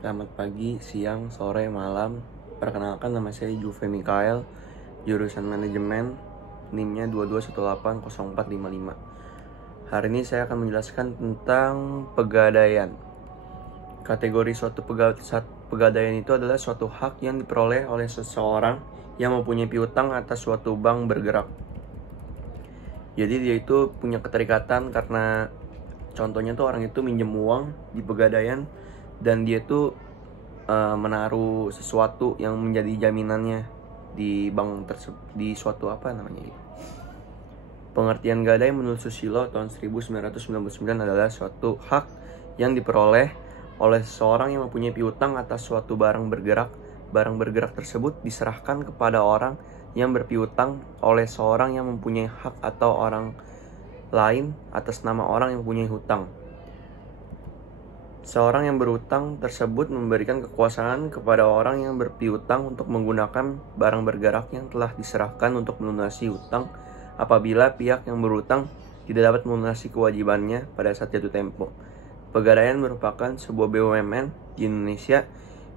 Selamat pagi, siang, sore, malam. Perkenalkan, nama saya Juve Mikael, jurusan manajemen, NIM-nya 22180455. Hari ini saya akan menjelaskan tentang pegadaian. Kategori suatu pegadaian itu adalah suatu hak yang diperoleh oleh seseorang yang mempunyai piutang atas suatu bank bergerak. Jadi dia itu punya keterikatan karena contohnya tuh orang itu minjem uang di pegadaian dan dia tuh menaruh sesuatu yang menjadi jaminannya di bank tersebut, di suatu Pengertian gadai menurut Susilo tahun 1999 adalah suatu hak yang diperoleh oleh seseorang yang mempunyai piutang atas suatu barang bergerak. Barang bergerak tersebut diserahkan kepada orang yang berpiutang oleh seorang yang mempunyai hak atau orang lain atas nama orang yang mempunyai hutang. Seorang yang berhutang tersebut memberikan kekuasaan kepada orang yang berpiutang untuk menggunakan barang bergerak yang telah diserahkan untuk melunasi hutang apabila pihak yang berhutang tidak dapat melunasi kewajibannya pada saat jatuh tempo. Pegadaian merupakan sebuah BUMN di Indonesia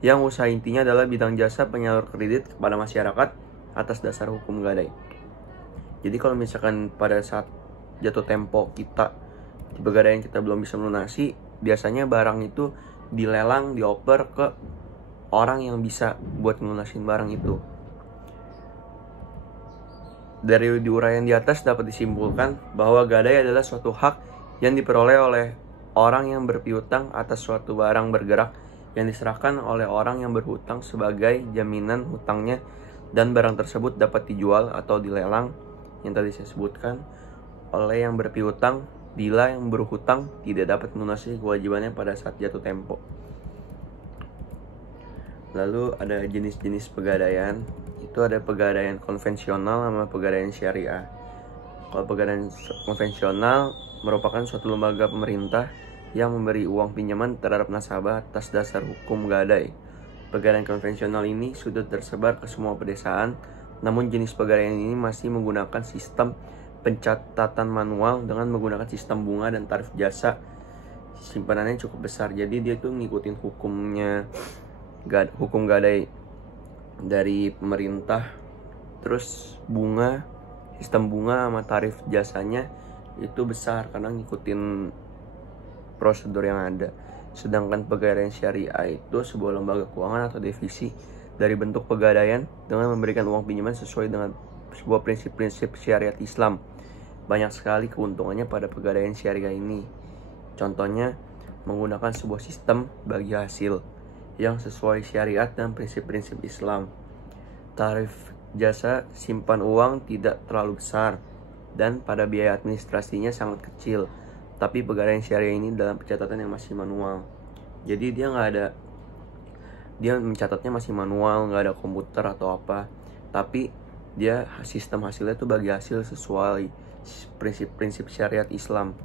yang usaha intinya adalah bidang jasa penyalur kredit kepada masyarakat atas dasar hukum gadai. Jadi kalau misalkan pada saat jatuh tempo kita di pegadaian kita belum bisa melunasi, biasanya barang itu dilelang, dioper ke orang yang bisa buat melunasin barang itu. Dari diuraian di atas dapat disimpulkan bahwa gadai adalah suatu hak yang diperoleh oleh orang yang berpiutang atas suatu barang bergerak yang diserahkan oleh orang yang berhutang sebagai jaminan hutangnya, dan barang tersebut dapat dijual atau dilelang yang tadi saya sebutkan oleh yang berpiutang bila yang berhutang tidak dapat melunasi kewajibannya pada saat jatuh tempo. Lalu ada jenis-jenis pegadaian. Itu ada pegadaian konvensional sama pegadaian syariah. Kalau pegadaian konvensional merupakan suatu lembaga pemerintah yang memberi uang pinjaman terhadap nasabah atas dasar hukum gadai. Pegadaian konvensional ini sudah tersebar ke semua pedesaan, namun jenis pegadaian ini masih menggunakan sistem pencatatan manual dengan menggunakan sistem bunga dan tarif jasa. Simpanannya cukup besar, jadi dia tuh ngikutin hukum gadai dari pemerintah. Terus sistem bunga sama tarif jasanya itu besar karena ngikutin prosedur yang ada. Sedangkan pegadaian syariah itu sebuah lembaga keuangan atau divisi dari bentuk pegadaian dengan memberikan uang pinjaman sesuai dengan sebuah prinsip-prinsip syariat Islam. Banyak sekali keuntungannya pada pegadaian syariah ini. Contohnya menggunakan sebuah sistem bagi hasil yang sesuai syariat dan prinsip-prinsip Islam. Tarif jasa simpan uang tidak terlalu besar dan pada biaya administrasinya sangat kecil. Tapi pegadaian syariah ini dalam pencatatan yang masih manual. Jadi dia mencatatnya masih manual, nggak ada komputer atau apa. Tapi dia sistem hasilnya tuh bagi hasil sesuai prinsip-prinsip syariat Islam.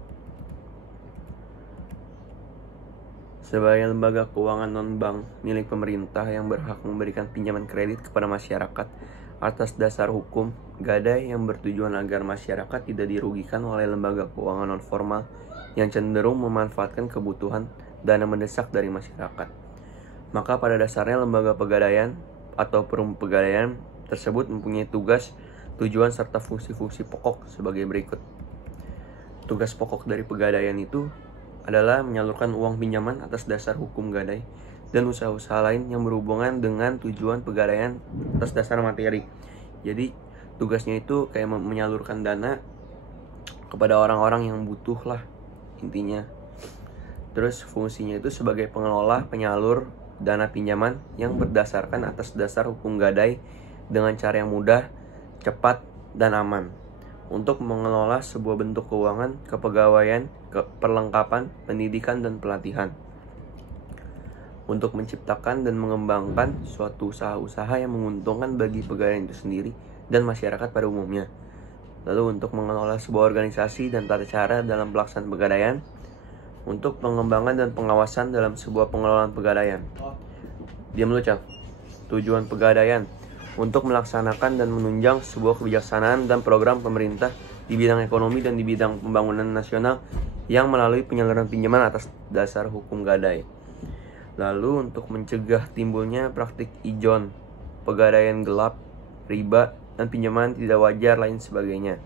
Sebagai lembaga keuangan non-bank milik pemerintah yang berhak memberikan pinjaman kredit kepada masyarakat atas dasar hukum gadai yang bertujuan agar masyarakat tidak dirugikan oleh lembaga keuangan non-formal yang cenderung memanfaatkan kebutuhan dana mendesak dari masyarakat. Maka pada dasarnya lembaga pegadaian atau perum pegadaian tersebut mempunyai tugas, tujuan, serta fungsi-fungsi pokok sebagai berikut. Tugas pokok dari pegadaian itu adalah menyalurkan uang pinjaman atas dasar hukum gadai dan usaha-usaha lain yang berhubungan dengan tujuan pegadaian atas dasar materi. Jadi tugasnya itu kayak menyalurkan dana kepada orang-orang yang butuh lah intinya. Terus fungsinya itu sebagai pengelola, penyalur dana pinjaman yang berdasarkan atas dasar hukum gadai dengan cara yang mudah, cepat, dan aman untuk mengelola sebuah bentuk keuangan, kepegawaian, perlengkapan, pendidikan, dan pelatihan, untuk menciptakan dan mengembangkan suatu usaha-usaha yang menguntungkan bagi pegadaian itu sendiri dan masyarakat pada umumnya. Lalu untuk mengelola sebuah organisasi dan tata cara dalam pelaksanaan pegadaian, untuk pengembangan dan pengawasan dalam sebuah pengelolaan pegadaian. Diam dulu, Cak. Tujuan pegadaian untuk melaksanakan dan menunjang sebuah kebijaksanaan dan program pemerintah di bidang ekonomi dan di bidang pembangunan nasional yang melalui penyaluran pinjaman atas dasar hukum gadai. Lalu untuk mencegah timbulnya praktik ijon, pegadaian gelap, riba, dan pinjaman tidak wajar lain sebagainya,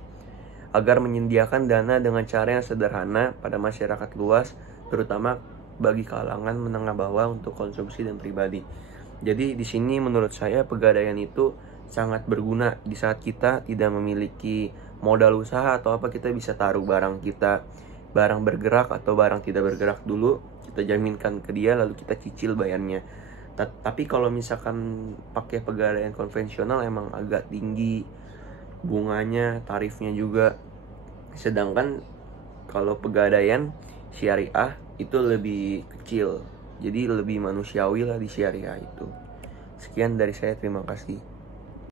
agar menyediakan dana dengan cara yang sederhana pada masyarakat luas, terutama bagi kalangan menengah bawah untuk konsumsi dan pribadi. Jadi di sini menurut saya pegadaian itu sangat berguna di saat kita tidak memiliki modal usaha atau apa, kita bisa taruh barang kita, barang bergerak atau barang tidak bergerak dulu, kita jaminkan ke dia lalu kita cicil bayarnya. Tapi kalau misalkan pakai pegadaian konvensional emang agak tinggi bunganya, tarifnya juga. Sedangkan kalau pegadaian syariah itu lebih kecil, jadi lebih manusiawi lah di syariah itu. Sekian dari saya, terima kasih.